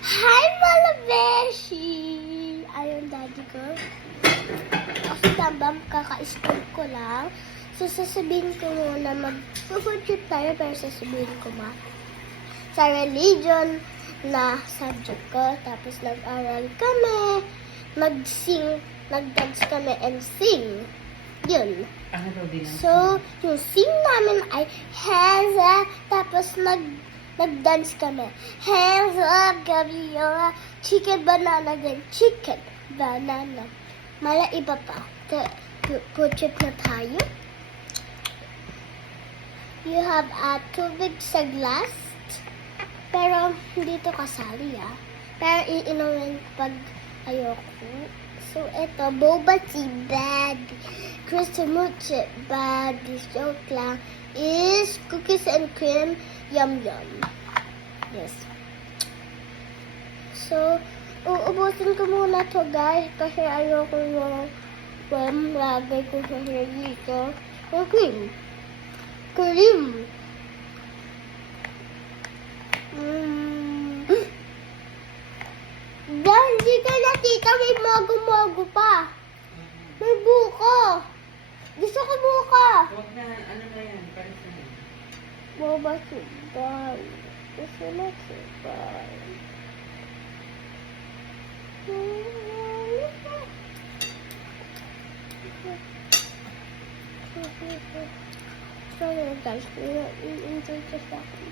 Hi, Malabeshi! Ayun, daddy ko. Kasi tambam, kaka-school ko lang. So, sasabihin ko muna, mag-food trip tayo, pero sasabihin ko sa religion na subject ko. Tapos, nag-aral kami, mag-sing, nag-dance kami, and sing. Yun. Ano daw din ang So, yung sing namin ay hands up, tapos nag-dance kami. Hands up, Gabriela, chicken banana, then chicken banana. Mala iba pa. Food trip na tayo. You have a tubig sa glass, pero hindi to kasali Pero iinumin pag ayoko. So, ito, boba tea, bad. Crystal Muche, bad. Joke lang. Is cookies and cream, yum yum. Yes. So, uubusin ko muna to guys, kasi ayoko yung lagay ko sa dito. Yung cream. Cream. Hindi ka na tita, may mago-mago pa. May buko. Gusto ko buko. Huwag na, ano na yan, paris na yan. Boba subay. Gusto na subay. Sorry guys, i-enjoy ko sa akin.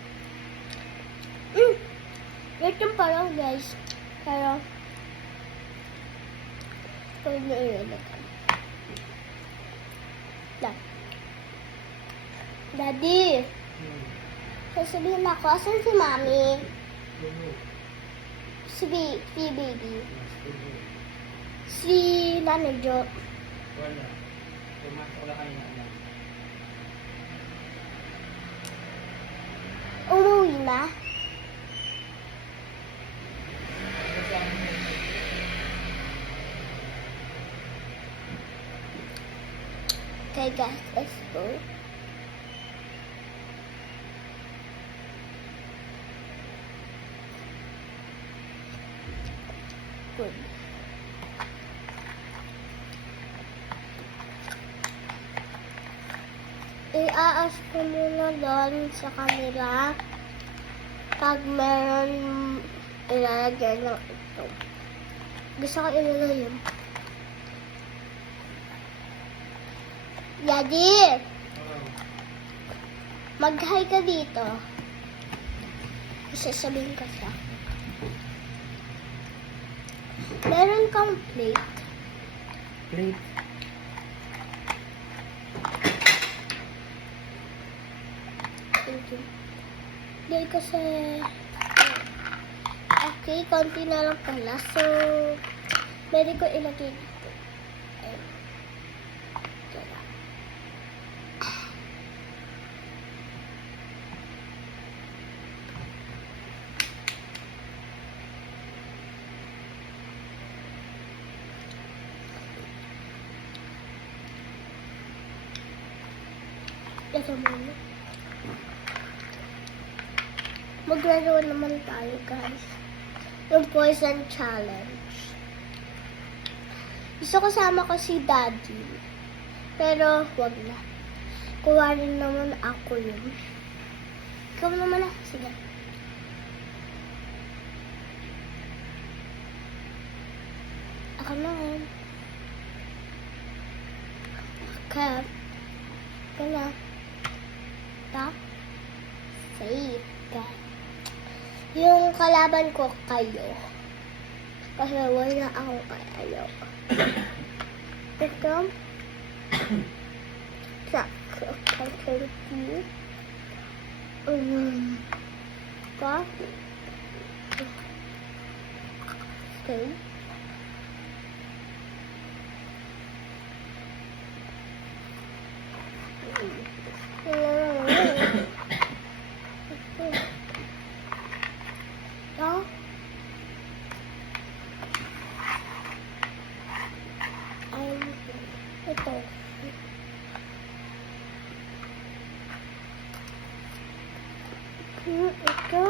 Wait lang pa lang guys. Pero, pwede na ilalagay. Daddy, sasabihin ako, asan si Mami? Si Baby. Si Nanay Jo. Wala. Pumasok lang kayo na anak. Umuwi na. Okay guys, let's go. Good. I-aas ko muna doon sa kanila pag meron ilalagay ng ito. Gusto ko ilalagay yun. Daddy! Mag-hi ka dito. Isasabihin ka siya. Meron kang plate. Plate. Thank you. Dahil kasi... Okay, konti na lang pala. So, pwede ko ilagay dito. Ayun. Ito lang. Ito muna. Maglaro naman tayo, guys. Yung poison challenge. Gusto ko sama ko si Daddy. Pero, wag na. Kuha rin naman ako yun. Ikaw naman na. Sige. Ako na yun. Okay. Ito na. Stop. Safe. Okay. Yung kalaban ko kayo. Kasi wala ako kayo. Ito. Check. Okay, thank you. Got. Okay. Ito. Ito.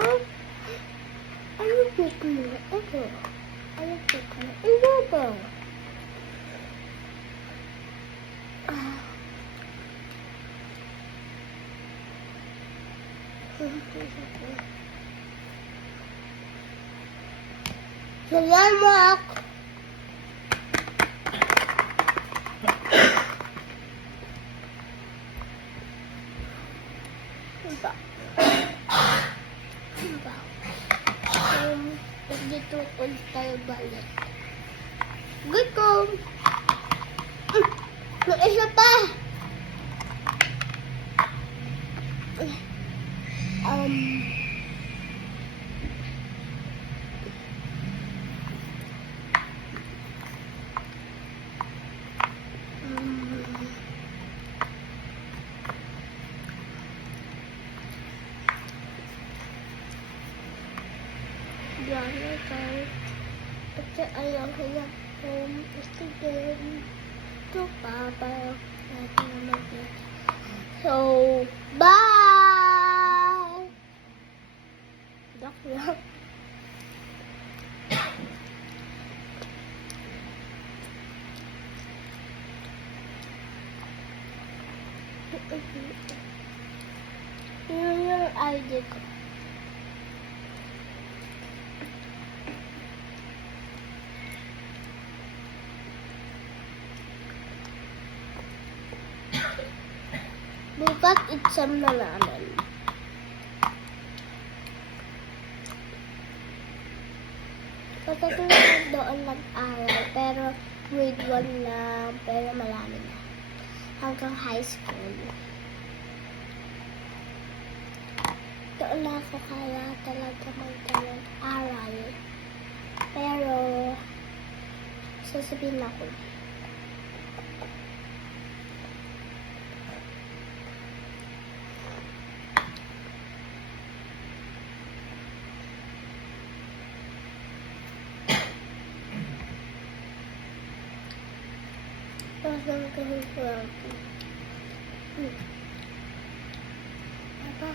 Ano po mo? Ito. Ano po mo? Ito po. Salamat! Diba? Diba? Dito ulit tayo balik. Gutom! May isa pa! Diyan tayo. Kasi ayaw ko na student. Ito pa, parang natin naman dito. So, bye! Dok lang. Yun yung ID ko. Bukas exam na namin. Patutulog doon nag-aral, pero grade 1 lang, pero malami na. Hanggang high school. Doon na ako kaya talaga mag-aral. Pero, sasabihin ako. Parang ganun ko lang.